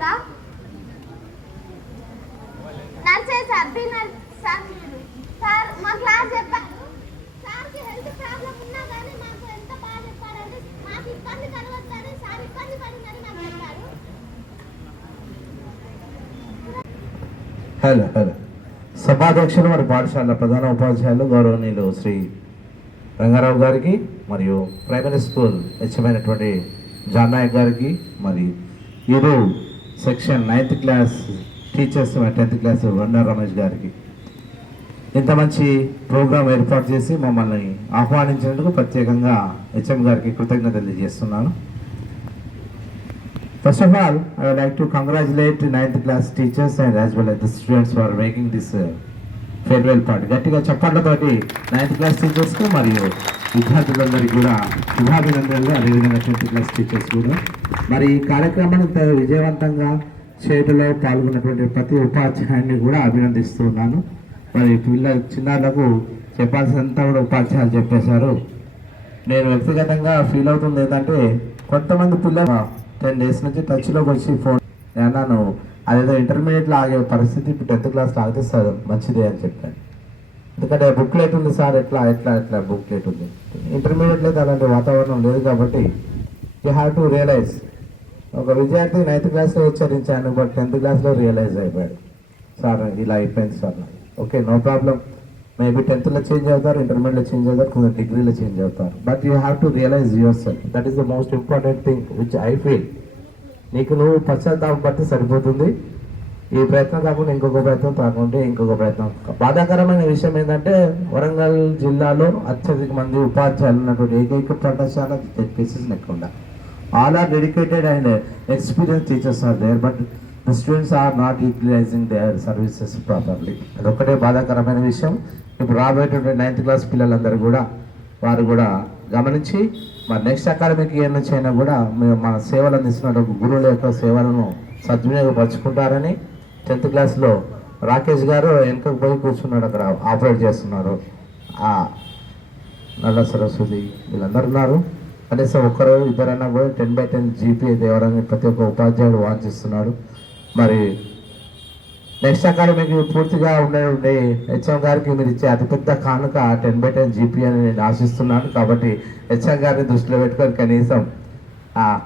కూడా నర్సే sir sir sir మా class చెప్పారు. సార్కి హెల్త్ ప్రాబ్లం ఉన్నా కానీ మాకు ఎంత బాగా చెప్పారంటే మాకు ఇబ్బంది కలగొద్దని సార్ ఇబ్బంది పడిందని నాకు చెప్పారు. హలో సభాధ్యక్షులు మరి పాఠశాల ప్రధాన ఉపాధ్యాయులు గౌరవనీయులు శ్రీ రంగారావు గారికి మరియు ప్రైమరీ స్కూల్ హెచ్ఎమైనటువంటి జాన్ నాయక్ గారికి మరి ఈరో section 9th class teachers 10th class Vanda Ramesh గారికి ఇంత మంచి ప్రోగ్రాం ఏర్పాటు చేసి మమ్మల్ని ఆహ్వానించినందుకు ప్రత్యేకంగా హెచ్ఎం గారికి కృతజ్ఞతలు తెలియజేస్తున్నాను. First of all, I would like to congratulate 9th class teachers and as well as the students for making this farewell party. గట్టిగా చప్పట్లతోటి 9th class teachers కు మరియు విద్యార్థులందరికీ కూడా శుభాభినందనలు, అదేవిధంగా 10th class teachers కూడా. మరి ఈ కార్యక్రమాన్ని విజయవంతంగా చేయడంలో పాల్గొన్నటువంటి ప్రతి ఉపాధ్యాయుని కూడా అభినందిస్తున్నాను. మరి చిన్నారులకు చెప్పాల్సినంత కూడా ఉపాధ్యాయులు చెప్పేశారు. నేను వ్యక్తిగతంగా ఫీల్ అవుతుంది ఏంటంటే కొంతమంది పిల్లలు 10 days నుంచి టచ్లోకి వచ్చి ఫోన్ అన్నాను అదేదో ఇంటర్మీడియట్లో ఆగే పరిస్థితి ఇప్పుడు 10th క్లాస్లో ఆగితే సార్ మంచిదే అని చెప్పాను. ఎందుకంటే బుక్లెట్ ఉంది సార్ ఎట్లా బుక్లెట్ ఉంది, ఇంటర్మీడియట్లో అయితే అలాంటి వాతావరణం లేదు. కాబట్టి యూ హ్యావ్ టు రియలైజ్. ఒక విద్యార్థి 9th క్లాస్లో ఉచ్చరించాను బట్ 10th క్లాస్లో రియలైజ్ అయిపోయాడు, సార్ ఇలా అయిపోయింది sir. Okay, no problem. Maybe 10thలో చేంజ్ అవుతారు, ఇంటర్మీడియట్లో చేంజ్ అవుతారు, కొంచెం డిగ్రీలో చేంజ్ అవుతారు. But you have to realise yourself. That is the most important thing which I feel. నీకు నువ్వు పశ్చాత్తాపడితే సరిపోతుంది. ఈ ప్రయత్నం కాకుండా ఇంకొక ప్రయత్నం, కాకుండా ఇంకొక ప్రయత్నం. బాధాకరమైన విషయం ఏంటంటే వరంగల్ జిల్లాలో అత్యధిక మంది ఉపాధ్యాయులు ఉన్నటువంటి ఏకైక పాఠశాల ZPC Nekkonda. All are dedicated and experience teachers are there but the students are not utilizing their services properly. అదొక్కటే బాధాకరమైన విషయం. ఇప్పుడు రాబోయేటువంటి 9th క్లాస్ పిల్లలందరూ కూడా వారు కూడా గమనించి మరి నెక్స్ట్ అకాడమిక్ ఇయర్ నుంచి అయినా కూడా మేము మన సేవలు అందిస్తున్న గురువుల యొక్క సేవలను సద్వినియోగపరుచుకుంటారని 10th క్లాస్లో రాకేష్ గారు వెనుకకు పోయి కూర్చున్నాడు, అక్కడ ఆపరేట్ చేస్తున్నారు. నల్ల సరస్వతి వీళ్ళందరూ ఉన్నారు. కనీసం ఒక్కరు ఇద్దరైనా కూడా 10/10 GPA తేవాలని ప్రతి ఒక్క ఉపాధ్యాయుడు వాంఛిస్తున్నాడు. మరి నెక్స్ట్ అకాడమీకి పూర్తిగా ఉండే హెచ్ఎం గారికి మీరు ఇచ్చే అతిపెద్ద కానుక 10/10 GPA అని నేను ఆశిస్తున్నాను. కాబట్టి హెచ్ఎం గారిని దృష్టిలో పెట్టుకొని కనీసం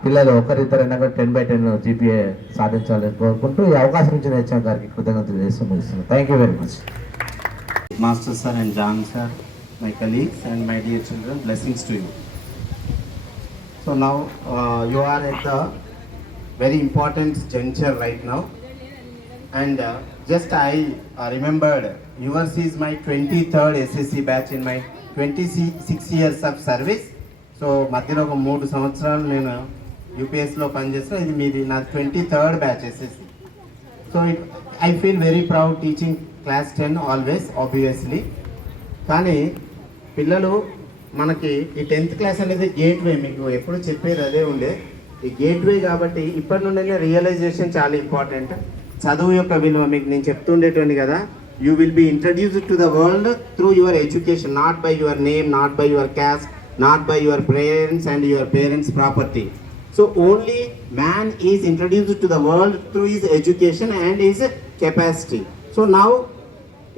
పిల్లలు ఒకరిద్దరైనా కూడా 10/10 GPA సాధించాలని కోరుకుంటూ ఈ అవకాశం ఇచ్చిన హెచ్ఎం గారికి కృతజ్ఞతలు చేస్తూ ముగిస్తున్నాను. Thank you very much. Master sir and John sir, my colleagues and my dear children, blessings to you. So now you are at the very important juncture right now, and just I remembered yours is my 23rd SSC batch in my 26 years of service. So మధ్యలో ఒక 3 సంవత్సరాలు నేను యూపీఎస్లో పనిచేస్తాను. ఇది మీది నా 23rd batch SSC. So I feel very proud teaching class 10 always obviously. కానీ పిల్లలు మనకి ఈ 10th క్లాస్ అనేది గేట్వే, మీకు ఎప్పుడు చెప్పేది అదే ఉండే, ఈ గేట్వే. కాబట్టి ఇప్పటి నుండి రియలైజేషన్ చాలా ఇంపార్టెంట్. చదువు యొక్క విలువ మీకు నేను చెప్తుండేటువంటి కదా, you will be introduced to the world through your education, not by your name, not by your caste, not by your parents and your parents property. So only man is introduced to the world through his education and his capacity. So now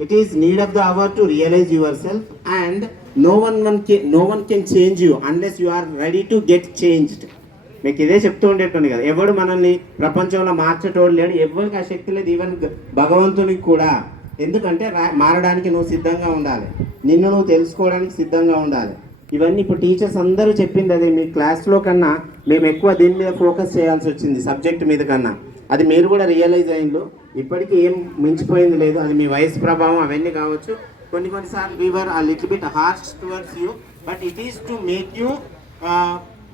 it is need of the hour to realize yourself, and no one can change you unless you are ready to get changed. మీకు ఇదే చెప్తూ ఉండేటోండి కదా, ఎవడు మనల్ని ప్రపంచంలో మార్చేటోడు లేడు, ఎవరికి ఆ శక్తి లేదు, ఈవెన్ భగవంతునికి కూడా. ఎందుకంటే మారడానికి నువ్వు సిద్ధంగా ఉండాలి, నిన్ను నువ్వు తెలుసుకోవడానికి సిద్ధంగా ఉండాలి. ఇవన్నీ ఇప్పుడు టీచర్స్ అందరూ చెప్పింది అదే. మీ క్లాస్లో కన్నా మేము ఎక్కువ దీని మీద ఫోకస్ చేయాల్సి వచ్చింది, సబ్జెక్ట్ మీద కన్నా. అది మీరు కూడా రియలైజ్ అయిందో. ఇప్పటికీ ఏం మించిపోయింది లేదు, అది మీ వయసు ప్రభావం అవన్నీ కావచ్చు. కొన్నిసార్లు we were a little bit harsh towards you, but it is to make you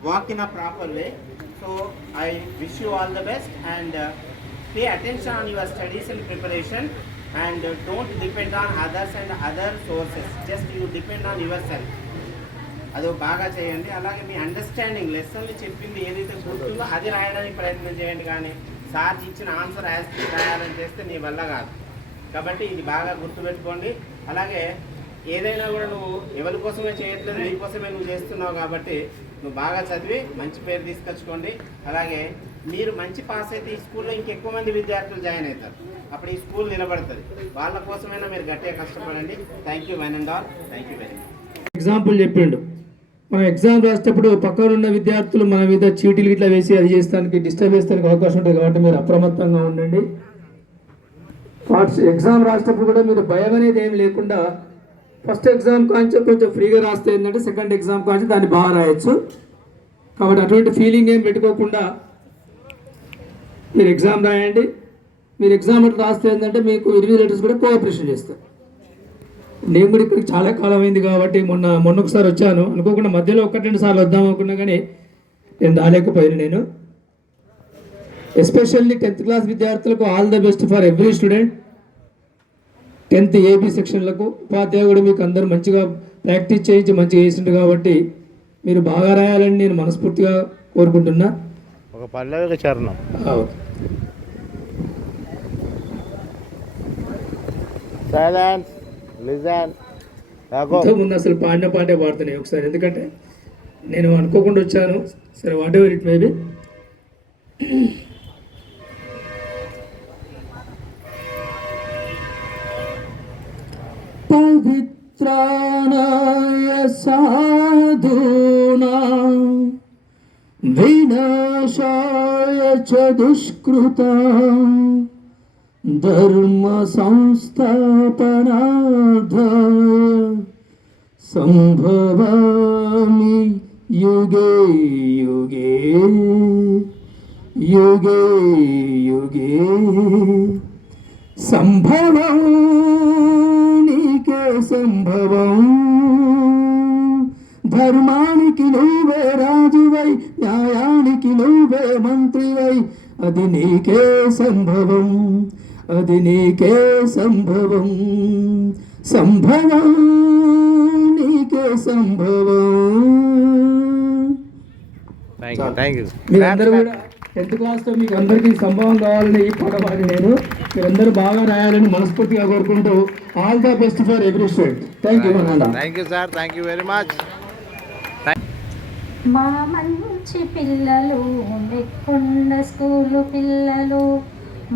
walk in a proper way. So I wish you all the best, and pay attention on your studies and preparation, and don't depend on others and other sources. Just you depend on yourself. అది బాగా చేయండి. అలాగే మీ understanding, లెసన్లు చెప్పింది ఏదైతే గుర్తుందో అది రాయడానికి ప్రయత్నం చేయండి. కానీ సార్ ఇచ్చిన ఆన్సర్ రాయాలని చేస్తే నీ వల్ల కాదు. కాబట్టి ఇది బాగా గుర్తుపెట్టుకోండి. అలాగే ఏదైనా కూడా నువ్వు ఎవరి కోసమే చేయట్లేదు, నీ కోసమే నువ్వు చేస్తున్నావు. కాబట్టి నువ్వు బాగా చదివి మంచి పేరు తీసుకొచ్చుకోండి. అలాగే మీరు మంచి పాస్ అయితే ఈ స్కూల్లో ఇంకెక్కువ మంది విద్యార్థులు జాయిన్ అవుతారు. అప్పుడు ఈ స్కూల్ నిలబడుతుంది. వాళ్ళ కోసమైనా మీరు గట్టిగా కష్టపడండి. Thank you one and all. Thank you very much. Example చెప్పిండు. మనం ఎగ్జామ్ రాసేటప్పుడు పక్కన ఉన్న విద్యార్థులు మన మీద చీటీలు ఇట్లా వేసి అది చేస్తానికి డిస్టర్బ్ చేస్తానికి అవకాశం ఉంటుంది. కాబట్టి మీరు అప్రమత్తంగా ఉండండి. ఎగ్జామ్ రాసేటప్పుడు కూడా మీరు భయం అనేది ఏం లేకుండా ఫస్ట్ ఎగ్జామ్ కాంచి కొంచెం ఫ్రీగా రాస్తే ఏంటంటే సెకండ్ ఎగ్జామ్ కాంచి దాన్ని బాగా రాయొచ్చు. కాబట్టి అటువంటి ఫీలింగ్ ఏం పెట్టుకోకుండా మీరు ఎగ్జామ్ రాయండి. మీరు ఎగ్జామ్ అట్లా రాస్తే ఏంటంటే మీకు ఇన్విజిలేటర్స్ కూడా కోఆపరేషన్ చేస్తారు. నేను కూడా ఇక్కడికి చాలా కాలం అయింది కాబట్టి మొన్న ఒకసారి వచ్చాను. అనుకోకుండా మధ్యలో 1-2 సార్లు వద్దాం అనుకున్నా కానీ నేను రాలేకపోయాను. నేను ఎస్పెషల్లీ 10th క్లాస్ విద్యార్థులకు all the best for every student. 10th AB సెక్షన్లకు ఉపాధ్యాయుడు మీకు అందరూ మంచిగా ప్రాక్టీస్ చేయించి మంచిగా చేసిండు కాబట్టి మీరు బాగా రాయాలని నేను మనస్ఫూర్తిగా కోరుకుంటున్నా. ఒక పల్లవిక చరణం. Silence listen. ముందు అసలు పాడిన పాటే పాడుతున్నాయి ఒకసారి, ఎందుకంటే నేను అనుకోకుండా వచ్చాను. సరే, వాట్ ఎవర్ ఇట్ మేబీ. పవిత్రాణాయ సాధూనాం వినాశాయ చ దుష్కృతాం ధర్మ సంస్థాపనార్థాయ సంభవామి యుగే యుగే యుగే యుగే. సంభవం నీకే సంభవం, ధర్మానికి నువ్వే రాజువై, న్యాయానికి నువ్వే మంత్రివై, అది నీకే సంభవం, అది నీకే సంభవం. సంభవం నీకే సంభవం. మీరందరూ కూడా 10th క్లాస్లో మీకు అందరికీ సంభవం కావాలని ఈ పాట పాడి నేను మీరందరూ బాగా రాయాలని మనస్ఫూర్తిగా కోరుకుంటూ all the best for every student. Thank you. Thank you sir. Thank you very much. మా మంచి పిల్లలు నెక్కొండ స్కూలు పిల్లలు,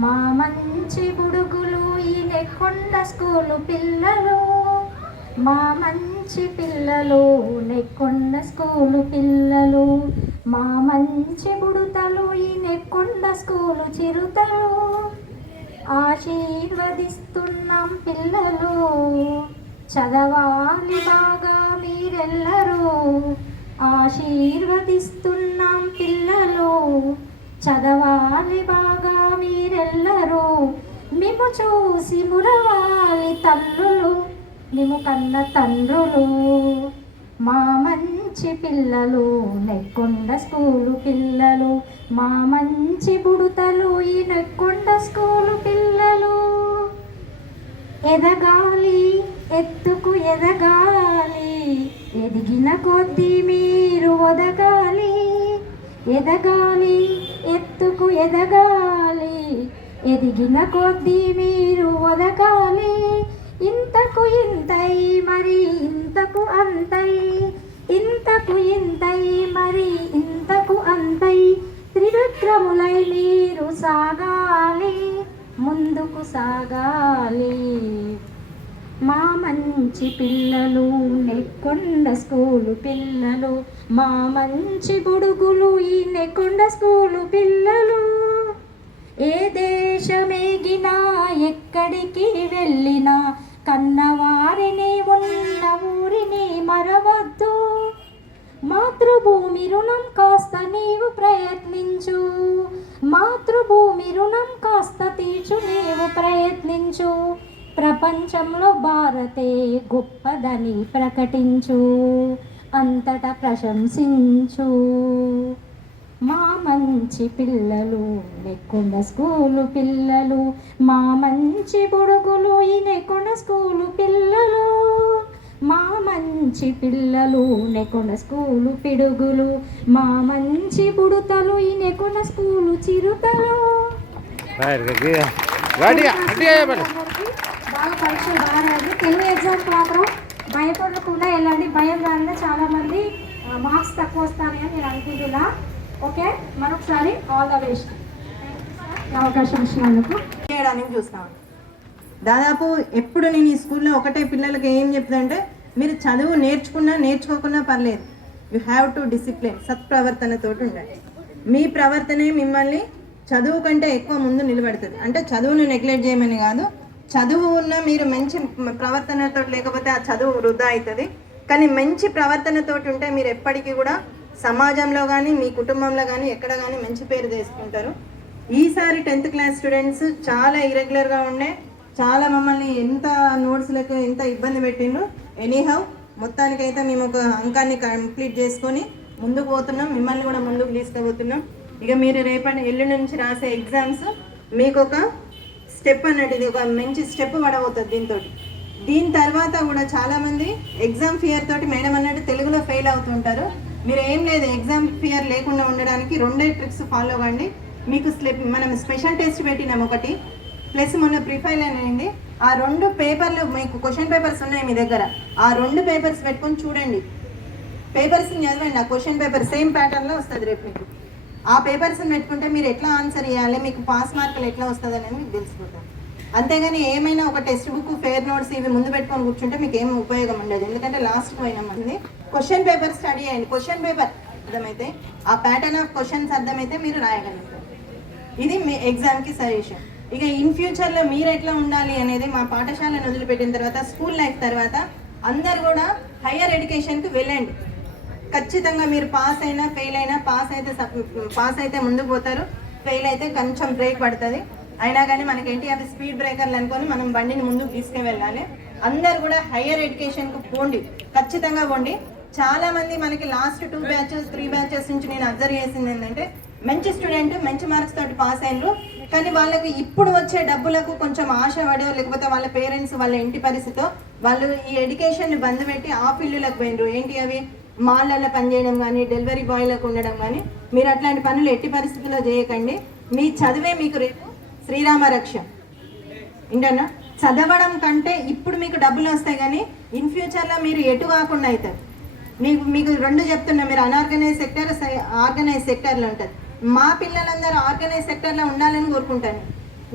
మా మంచి బుడుగులు ఈ నెక్కొండ స్కూలు పిల్లలు, మా మంచి పిల్లలు నెక్కొండ స్కూలు పిల్లలు, మా మంచి బుడుతలు ఈ నెక్కొండ స్కూలు చిరుతలు. ఆశీర్వదిస్తున్నాం పిల్లలు, చదవాలి బాగా మీరెల్లరూ. ఆశీర్వదిస్తున్నాం పిల్లలు, చదవాలి బాగా మీరెల్లరూ. మేము చూసి మురవాలి తల్లులు, మేము కన్న తండ్రులు. మా మంచి పిల్లలు నెక్కొండ స్కూలు పిల్లలు, మా మంచి బుడుతలు ఈ నెక్కొండ స్కూలు పిల్లలు. ఎదగాలి ఎత్తుకు ఎదగాలి, ఎదిగిన కొద్దీ మీరు ఒదగాలి. ఎదగాలి ఎత్తుకు ఎదగాలి, ఎదిగిన కొద్దీ మీరు ఒదగాలి. ఇంతకు ఇంతై మరి ఇంతకు అంతై, ఇంతకు ఇంతై మరి ఇంతకు అంతై, త్రివిక్రములై మీరు సాగాలి, ముందుకు సాగాలి. మా మంచి పిల్లలు నెక్కొండ స్కూలు పిల్లలు, మా మంచి బుడుగులు ఈ నెక్కొండ స్కూలు పిల్లలు. ఏ దేశమేగినా ఎక్కడికి వెళ్ళినా కన్నవారిని ఉన్న ఊరిని మరవద్దు. మాతృభూమి రుణం కాస్త నీవు ప్రయత్నించు, మాతృభూమి రుణం కాస్త తీర్చు నీవు ప్రయత్నించు. ప్రపంచంలో భారతే గొప్పదని ప్రకటించు, అంతటా ప్రశంసించు. మా మంచి పిల్లలు నెక్కొండ స్కూలు పిల్లలు, మా మంచి బుడుగులు ఈ నెక్కొండ స్కూలు పిల్లలు, మా మంచి పిల్లలు నెక్కొండ స్కూలు పిడుగులు, మా మంచి బుడుతలు ఈ నెక్కొండ స్కూలు చిరుతలు. బాగా పరీక్షలు బాగా రాయండి. తెలుగు ఎగ్జామ్కి మాత్రం భయపడకుండా వెళ్ళండి. భయం రాకుండా చాలామంది మార్క్స్ తక్కువ వస్తాయని నేను అనుకుంటున్నా. ఓకే, మరొకసారి ఆల్ ద బెస్ట్. అవకాశం ఇచ్చినందుకు. చేయడానికి చూస్తాను. దాదాపు ఎప్పుడు నేను ఈ స్కూల్లో ఒకటే పిల్లలకి ఏం చెప్తానంటే, మీరు చదువు నేర్చుకున్నా నేర్చుకోకున్నా పర్లేదు, యూ హ్యావ్ టు డిసిప్లిన్, సత్ప్రవర్తనతో ఉండాలి. మీ ప్రవర్తనే మిమ్మల్ని చదువు కంటే ఎక్కువ ముందు నిలబెడుతుంది. అంటే చదువును నెగ్లెక్ట్ చేయమని కాదు, చదువు ఉన్న మీరు మంచి ప్రవర్తనతో లేకపోతే ఆ చదువు వృధా అవుతుంది. కానీ మంచి ప్రవర్తనతో ఉంటే మీరు ఎప్పటికీ కూడా సమాజంలో కానీ మీ కుటుంబంలో కానీ ఎక్కడ కానీ మంచి పేరు తీసుకుంటారు. ఈసారి 10th క్లాస్ స్టూడెంట్స్ చాలా ఇరెగ్యులర్గా ఉండే, చాలా మమ్మల్ని ఎంత నోట్స్లకు ఎంత ఇబ్బంది పెట్టిండ్రు. ఎనీహౌ మొత్తానికైతే మేము ఒక అంకాన్ని కంప్లీట్ చేసుకొని ముందుకు పోతున్నాం, మిమ్మల్ని కూడా ముందుకు తీసుకుపోతున్నాం. ఇక మీరు రేపటి ఎల్లుండి నుంచి రాసే ఎగ్జామ్స్ మీకు ఒక స్టెప్ అన్నట్టు, ఇది ఒక మంచి స్టెప్ పడబోతుంది దీంతో. దీని తర్వాత కూడా చాలామంది ఎగ్జామ్ ఫియర్ తోటి మేడం అన్నట్టు తెలుగులో ఫెయిల్ అవుతుంటారు. మీరు ఏం లేదు, ఎగ్జామ్ ఫియర్ లేకుండా ఉండడానికి 2 ట్రిక్స్ ఫాలో అవ్వండి. మీకు మనం స్పెషల్ టెస్ట్ పెట్టినాం ఒకటి, ప్లస్ మొన్న ప్రిఫైల్ అనేది, ఆ 2 పేపర్లు మీకు క్వశ్చన్ పేపర్స్ ఉన్నాయి మీ దగ్గర, ఆ 2 పేపర్స్ పెట్టుకొని చూడండి. పేపర్స్ని చదవండి, ఆ క్వశ్చన్ పేపర్ సేమ్ ప్యాటర్న్లో వస్తుంది రేపు మీకు. ఆ పేపర్స్ని పెట్టుకుంటే మీరు ఎట్లా ఆన్సర్ చేయాలి, మీకు పాస్ మార్కులు ఎట్లా వస్తుంది అనేది మీకు తెలిసిపోతుంది. అంతేగాని ఏమైనా ఒక టెక్స్ట్ బుక్, ఫెయిర్ నోట్స్ ఇవి ముందు పెట్టుకొని కూర్చుంటే మీకు ఏం ఉపయోగం ఉండదు. ఎందుకంటే లాస్ట్కి పోయినామంది. క్వశ్చన్ పేపర్ స్టడీ చేయండి. క్వశ్చన్ పేపర్ అర్థమైతే, ఆ ప్యాటర్న్ ఆఫ్ క్వశ్చన్స్ అర్థమైతే మీరు రాయగలుగుతారు. ఇది మీ ఎగ్జామ్కి సజెషన్. ఇక ఇన్ ఫ్యూచర్లో మీరు ఎట్లా ఉండాలి అనేది, మా పాఠశాలను వదిలిపెట్టిన తర్వాత స్కూల్ లైఫ్ తర్వాత అందరు కూడా హయ్యర్ ఎడ్యుకేషన్కి వెళ్ళండి. ఖచ్చితంగా మీరు పాస్ అయినా ఫెయిల్ అయినా, పాస్ అయితే ముందుకు పోతారు, ఫెయిల్ అయితే కొంచెం బ్రేక్ పడుతుంది. అయినా కానీ మనకేంటి అవి స్పీడ్ బ్రేకర్లు అనుకొని మనం బండిని ముందుకు తీసుకువెళ్ళాలి. అందరు కూడా హయ్యర్ ఎడ్యుకేషన్కి పోండి, ఖచ్చితంగా పోండి. చాలామంది మనకి లాస్ట్ 2 బ్యాచెస్ 3 బ్యాచెస్ నుంచి నేను అబ్జర్వ్ చేసింది ఏంటంటే, మంచి స్టూడెంట్ మంచి మార్క్స్ తోటి పాస్ అయినరు, కానీ వాళ్ళకి ఇప్పుడు వచ్చే డబ్బులకు కొంచెం ఆశ పడో, లేకపోతే వాళ్ళ పేరెంట్స్ వాళ్ళ ఇంటి పరిస్థితితో వాళ్ళు ఈ ఎడ్యుకేషన్ని బంద్ పెట్టి ఆ ఫీల్డ్లకు పోయినరు. ఏంటి అవి, మాల్లలో పనిచేయడం కానీ, డెలివరీ బాయ్లకు ఉండడం కానీ. మీరు అట్లాంటి పనులు ఎట్టి పరిస్థితుల్లో చేయకండి. మీ చదివే మీకు రేపు శ్రీరామ రక్ష. ఏంటన్నా, చదవడం కంటే ఇప్పుడు మీకు డబ్బులు వస్తాయి, కానీ ఇన్ ఫ్యూచర్లో మీరు ఎటు కాకుండా అవుతారు. మీకు 2 చెప్తున్నా, మీరు అన్ఆర్గనైజ్ సెక్టర్, ఆర్గనైజ్ సెక్టర్లో ఉంటుంది. మా పిల్లలందరూ ఆర్గనైజ్ సెక్టర్లో ఉండాలని కోరుకుంటాను.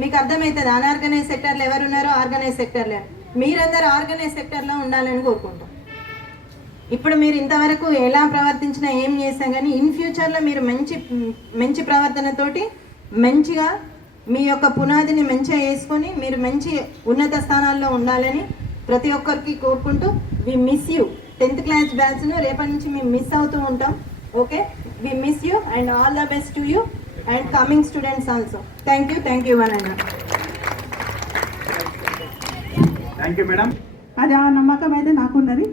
మీకు అర్థమవుతుంది అన్ఆర్గనైజ్ సెక్టర్లో ఎవరు ఉన్నారో, ఆర్గనైజ్ సెక్టర్లో మీరందరూ ఆర్గనైజ్ సెక్టర్లో ఉండాలని కోరుకుంటాం. ఇప్పుడు మీరు ఇంతవరకు ఎలా ప్రవర్తించినా ఏం చేసినా కానీ ఇన్ ఫ్యూచర్లో మీరు మంచి ప్రవర్తనతోటి మంచిగా మీ యొక్క పునాదిని మంచిగా వేసుకొని మీరు మంచి ఉన్నత స్థానాల్లో ఉండాలని ప్రతి ఒక్కరికి కోరుకుంటూ, we miss you. 10th class బ్యాచ్ను రేపటి నుంచి మేము మిస్ అవుతూ ఉంటాం. Okay, we miss you and all the best to you and coming students also. Thank you వనండి. Thank you madam. అది ఆ నమ్మకం అయితే నాకున్నది.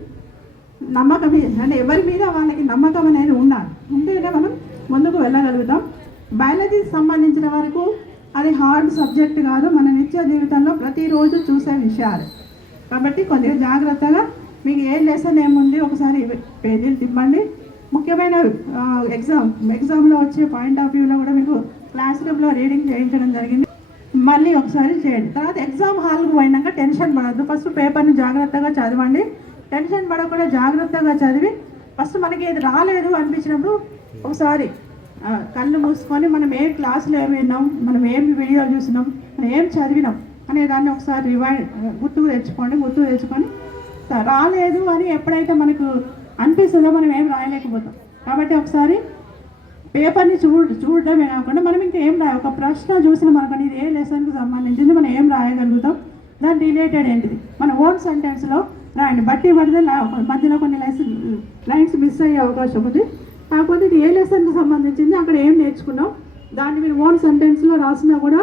నమ్మకం అంటే ఎవరి మీద వాళ్ళకి నమ్మకం అనేది ఉండాలి, ఉంటేనే మనం ముందుకు వెళ్ళగలుగుతాం. బయాలజీకి సంబంధించిన వరకు అది హార్డ్ సబ్జెక్ట్ కాదు, మన నిత్య జీవితంలో ప్రతిరోజు చూసే విషయాలు. కాబట్టి కొద్దిగా జాగ్రత్తగా మీకు ఏ లెసన్ ఏముంది ఒకసారి పేజీలు తిప్పండి. ముఖ్యమైన ఎగ్జామ్లో వచ్చే పాయింట్ ఆఫ్ వ్యూలో కూడా మీకు క్లాస్ రూమ్లో రీడింగ్ చేయించడం జరిగింది. మళ్ళీ ఒకసారి చేయండి. తర్వాత ఎగ్జామ్ హాల్కి పోయినాక టెన్షన్ పడద్దు. ఫస్ట్ పేపర్ని జాగ్రత్తగా చదవండి. టెన్షన్ పడకుండా జాగ్రత్తగా చదివి ఫస్ట్ మనకి ఏది రాలేదు అనిపించినప్పుడు ఒకసారి కళ్ళు మూసుకొని మనం ఏ క్లాసులో ఏమి విన్నాం, మనం ఏం వీడియోలు చూసినాం, మనం ఏం చదివినాం అనే దాన్ని ఒకసారి గుర్తుకు తెచ్చుకొని రాలేదు అని ఎప్పుడైతే మనకు అనిపిస్తుందో మనం ఏం రాయలేకపోతాం. కాబట్టి ఒకసారి పేపర్ని చూడడమే కాకుండా మనం ఇంకా ఏం రాయాలి, ఒక ప్రశ్న చూసిన మనకు ఇది ఏ లెసన్కి సంబంధించింది, మనం ఏం రాయగలుగుతాం, దాని రిలేటెడ్ ఏంటిది మన ఓన్ సెంటెన్స్లో రాయండి. బట్టి పడితే మధ్యలో కొన్ని లైన్స్ మిస్ అయ్యే అవకాశం ఉంది. కాకపోతే ఇది ఏ లెసన్కి సంబంధించింది, అక్కడ ఏం నేర్చుకున్నాం, దాన్ని మీరు ఓన్ సెంటెన్స్లో రాసినా కూడా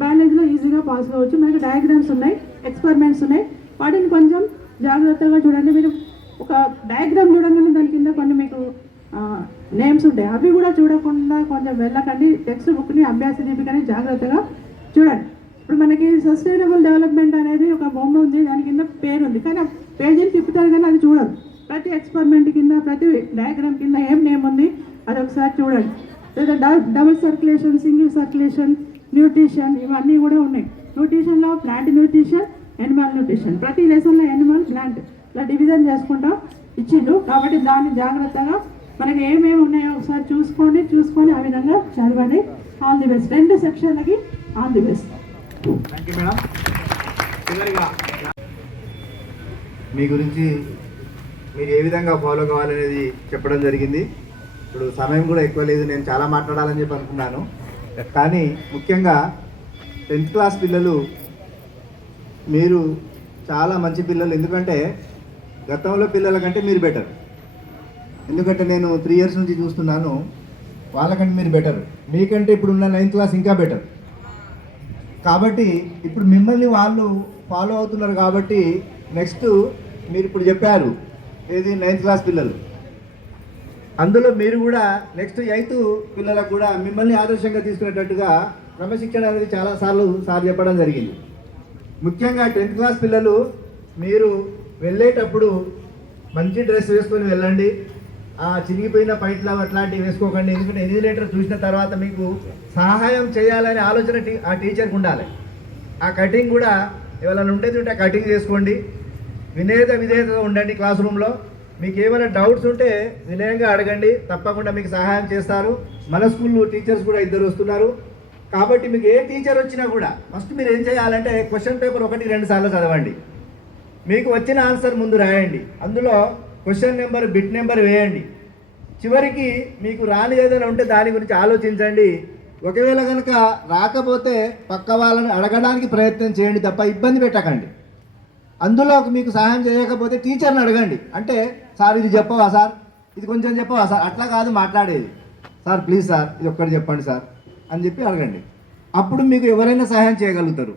బయాలజీలో ఈజీగా పాస్ అవ్వచ్చు. మనకి డయాగ్రామ్స్ ఉన్నాయి, ఎక్స్పెరిమెంట్స్ ఉన్నాయి, వాటిని కొంచెం జాగ్రత్తగా చూడండి. మీరు ఒక డయాగ్రామ్ చూడగానే దాని కింద కొన్ని మీకు నేమ్స్ ఉంటాయి, అవి కూడా చూడకుండా కొంచెం వెళ్ళకండి. టెక్స్ట్ బుక్ని అభ్యాస దీపికని జాగ్రత్తగా చూడండి. ఇప్పుడు మనకి సస్టైనబుల్ డెవలప్మెంట్ అనేది ఒక బొమ్మ ఉంది, దాని కింద పేరు ఉంది, కానీ పేజీని తిప్పుతారు కానీ అది చూడదు. ప్రతి ఎక్స్పెరిమెంట్ కింద, ప్రతి డయాగ్రామ్ కింద ఏం నేమ్ ఉంది అది ఒకసారి చూడండి. లేదా double circulation, single circulation, nutrition, ఇవన్నీ కూడా ఉన్నాయి. న్యూట్రిషన్లో ప్లాంట్ న్యూట్రిషన్, యానిమల్ న్యూట్రిషన్, ప్రతి లెసన్లో యానిమల్, ప్లాంట్ ఇలా డివిజన్ చేసుకుంటాం ఇచ్చిండు. కాబట్టి దాన్ని జాగ్రత్తగా మనకి ఏమేమి ఉన్నాయో ఒకసారి ఒకసారి చూసుకొని ఆ విధంగా చదవండి. All the best. 2 సెక్షన్లకి all the best. Thank you madam. చివరిగా మీ గురించి మీరు ఏ విధంగా ఫాలో కావాలనేది చెప్పడం జరిగింది. ఇప్పుడు సమయం కూడా ఎక్కువ లేదు, నేను చాలా మాట్లాడాలని చెప్పి అనుకున్నాను. కానీ ముఖ్యంగా 10th క్లాస్ పిల్లలు మీరు చాలా మంచి పిల్లలు. ఎందుకంటే గతంలో పిల్లల కంటే మీరు బెటర్. ఎందుకంటే నేను 3 ఇయర్స్ నుంచి చూస్తున్నాను, వాళ్ళకంటే మీరు బెటర్. మీకంటే ఇప్పుడున్న 9th క్లాస్ ఇంకా బెటర్. కాబట్టి ఇప్పుడు మిమ్మల్ని వాళ్ళు ఫాలో అవుతున్నారు. కాబట్టి నెక్స్ట్ మీరు ఇప్పుడు చెప్పారు ఏది 9th క్లాస్ పిల్లలు, అందులో మీరు కూడా నెక్స్ట్ 8th పిల్లలకు కూడా మిమ్మల్ని ఆదర్శంగా తీసుకునేటట్టుగా క్రమశిక్షణ అనేది చాలాసార్లు సార్ చెప్పడం జరిగింది. ముఖ్యంగా 10th క్లాస్ పిల్లలు మీరు వెళ్ళేటప్పుడు మంచి డ్రెస్ వేసుకొని వెళ్ళండి. ఆ చిరిగిపోయిన పైట్లు అట్లాంటివి వేసుకోకండి. ఎందుకంటే ఇన్విజిలేటర్ చూసిన తర్వాత మీకు సహాయం చేయాలనే ఆలోచన ఆ టీచర్కి ఉండాలి. ఆ కటింగ్ కూడా ఎవరైనా ఉండేది ఉంటే కటింగ్ చేసుకోండి. విధేయతగా ఉండండి. క్లాస్ రూమ్లో మీకు ఏమైనా డౌట్స్ ఉంటే వినయంగా అడగండి, తప్పకుండా మీకు సహాయం చేస్తారు. మన స్కూల్లో టీచర్స్ కూడా 2 వస్తున్నారు. కాబట్టి మీకు ఏ టీచర్ వచ్చినా కూడా ఫస్ట్ మీరు ఏం చేయాలంటే క్వశ్చన్ పేపర్ 1-2 సార్లు చదవండి. మీకు వచ్చిన ఆన్సర్ ముందు రాయండి, అందులో క్వశ్చన్ నెంబర్ బిట్ నెంబర్ వేయండి. చివరికి మీకు రాని ఏదైనా ఉంటే దాని గురించి ఆలోచించండి. ఒకవేళ కనుక రాకపోతే పక్క వాళ్ళని అడగడానికి ప్రయత్నం చేయండి తప్ప ఇబ్బంది పెట్టకండి. అందులో మీకు సహాయం చేయకపోతే టీచర్ని అడగండి. అంటే సార్ ఇది చెప్పవా సార్, ఇది కొంచెం చెప్పవా సార్, అట్లా కాదు మాట్లాడేది. సార్ ప్లీజ్ సార్ ఇది ఒక్కటి చెప్పండి సార్ అని చెప్పి అడగండి. అప్పుడు మీకు ఎవరైనా సహాయం చేయగలుగుతారు.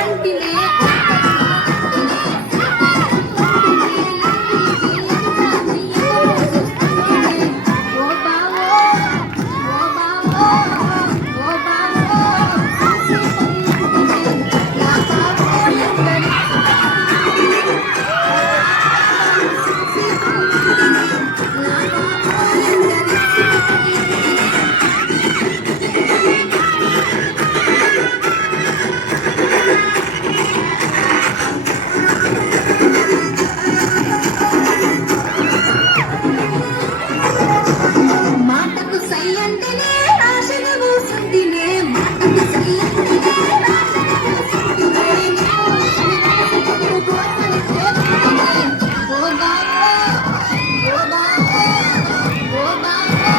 వంటినే మాటకు సై అంటేనే ఆశగా మోసుంటినే మాటకు సై అంటేనే ఆశగా మోసుంటినే ఓ బాబా ఓ బాబా ఓ బాబా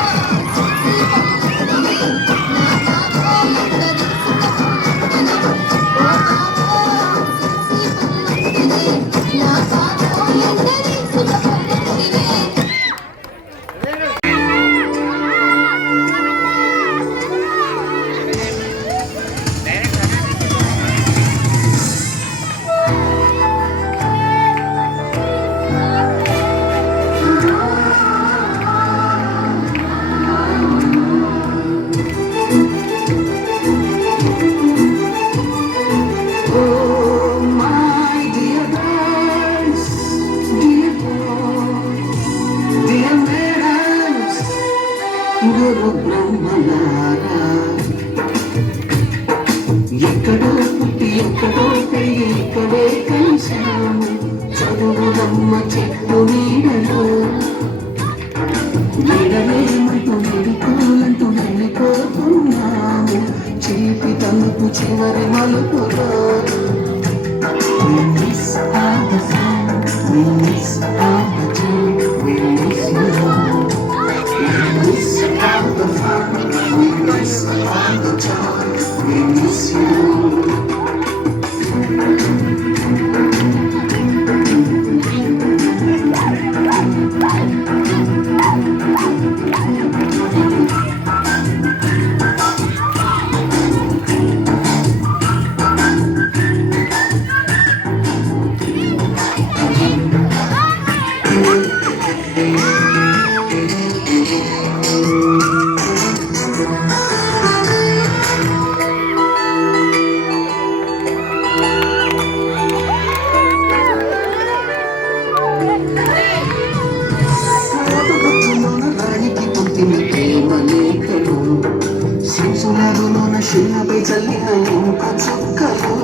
నా బాబా ఎందరి సుఖపడనే ఓ బాబా నా బాబా ఎందరి సుఖపడనే గురు బ్రహ్మలారా ఎక్కడో పుట్టి ఎక్కడో పెరిగి ఇక్కడే కలిసాము చదువులమ్మ చెట్టు నీడలో నీడవేమంటూ నిలుకోలంటూ వెళ్ళిపోతున్నాము చిలిపి తలుపు చివరి మలుపులో We miss all the sun, we miss all the joy, we miss you. We miss all the fun, we miss all the joy, we miss you. శిశులలోన శిలపై చల్లిన ఇంక చుక్కలు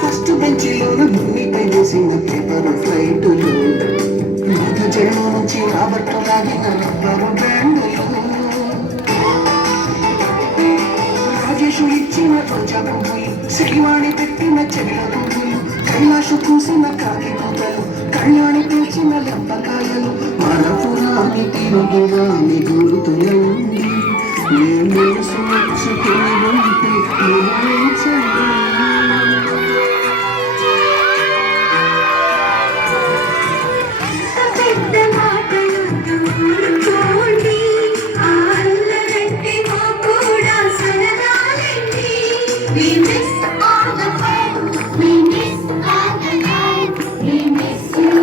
ఫస్ట్ బెంచిలోన భూమిపై వేసిన పేపర్ ఫ్లైటులు మత జన్మ నుంచి రాబట్టు లాగిన రబ్బరు బ్యాండులు రాజేషు ఇచ్చిన రోజా పువ్వులు శ్రీవాణి పెట్టిన చెట్ల పువ్వులు కైలాషు కూసిన కాకి పూతలు కళ్యాణి తెచ్చిన లెంపకాయలు మరపురాని తిరుగురాని గుర్తులండి నేను సుమర్చుకుని ఉంటే పెద్ద మాటలు చూడండి అల్లరంటే మా కూడా సరదాలండి We miss all the fun, we miss all the life, we miss you.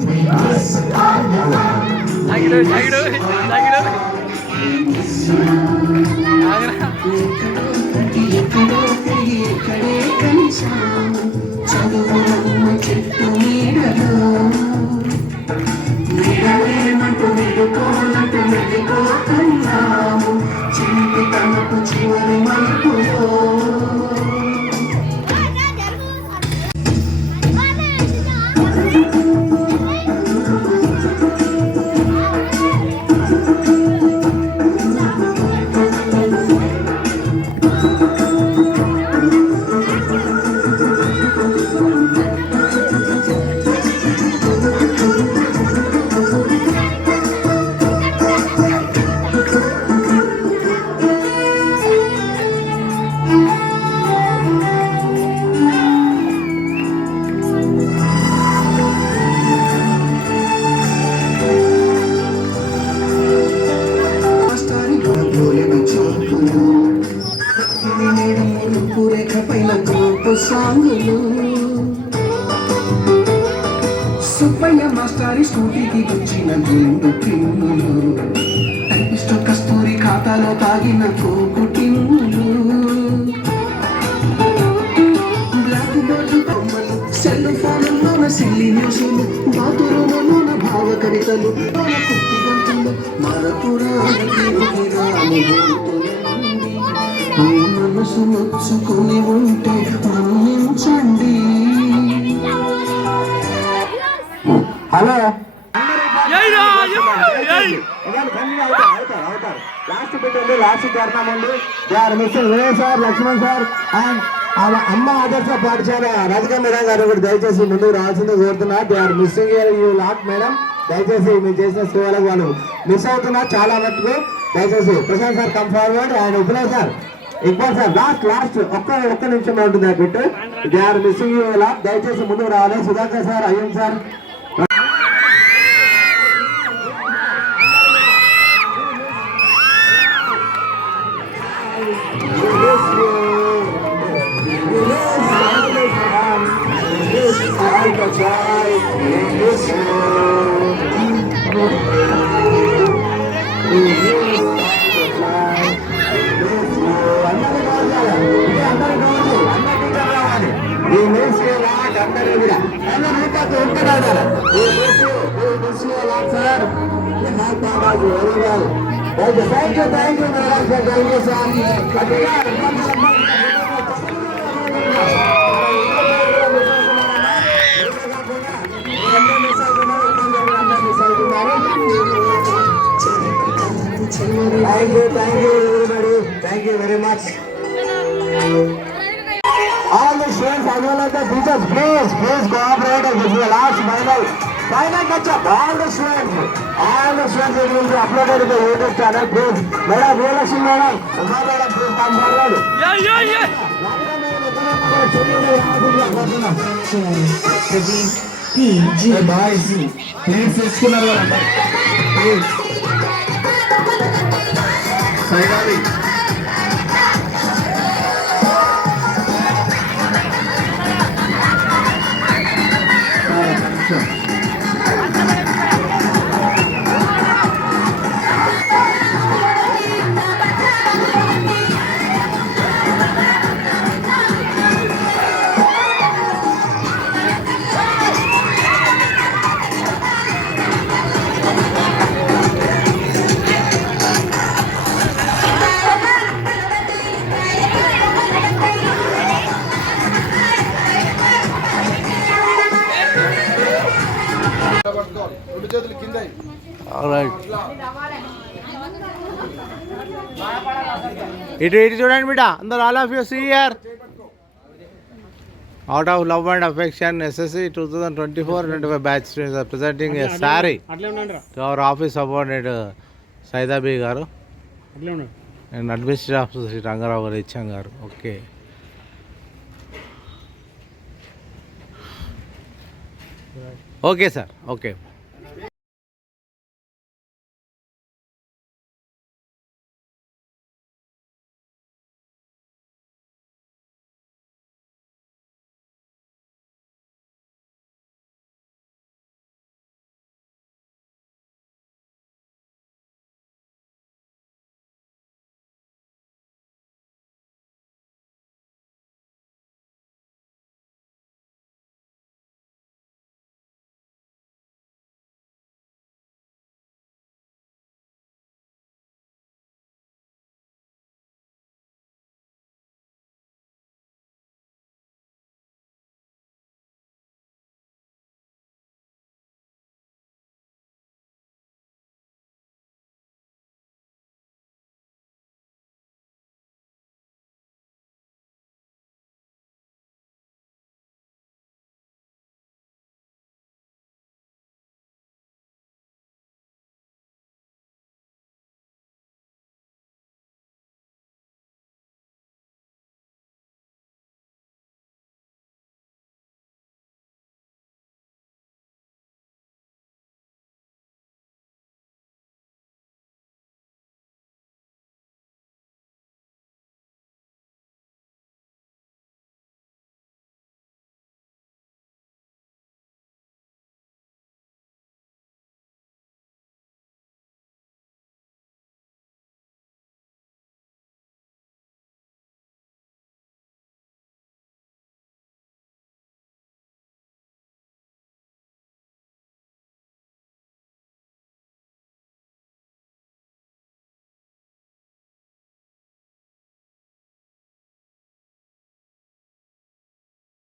We miss all the fun, we miss all the life, we miss you. ఎక్కడో పెరిగి ఎక్కడే సాంగులు సుబ్బయ్య మాస్టారి స్కూటీకి వచ్చిన 2 టిన్నులు టైపిస్టు కస్తూరి ఖాతాలో తాగిన కోకు టిన్నులు బ్లాక్ బోర్డు బొమ్మలు సెల్ ఫోన్లోన సిల్లి న్యూసులు బాతురులోన భావ కవితలు కుప్పి గంతులు మరపురానికి మీ మనసు నొచ్చుకుని ఉంటే మన్నించండి. హలో లాస్ట్ పెట్టండి, లాస్ట్ చరణం ఉంది. Mister Vinay sir, Lakshman sir and అమ్మ ఆదర్శ పాఠశాల రాధికా మేడం గారు కూడా దయచేసి ముందుకు రావాల్సింది కోరుతున్నారు. They are missing you lot madam. దయచేసి మీరు చేసిన సేవలకు వాళ్ళు మిస్ అవుతున్నారు చాలా మటుకు. దయచేసి Prashant sir come forward and ఉపలయ్ సార్, ఇక్బాల్ సార్ లాస్ట్ ఒక్క నిమిషం ఉంటుంది ఆ bit. They are missing you lot. దయచేసి ముందుకు రావాలి. సుధాకర్ సార్, అయ్యం sir, Thank you everybody. Thank you very much. All the students as well as the teachers, please cooperate. This is the last final touch-up. All the students will be uploaded to the YouTube channel. Please, Madam Violakshmi Madam, Madam, please come forward. Hey boys, please తీసుకున్నారు కదా. Please. Finally. ఇటు చూడండి బిడ్డ అందరు, all of you see here. Out of love and affection, SSC 2024-25 batch students are presenting a saree to our office subordinate Saida B garu and administrative officer Sri Rangarao garu icham garu. Okay. Okay sir. Okay.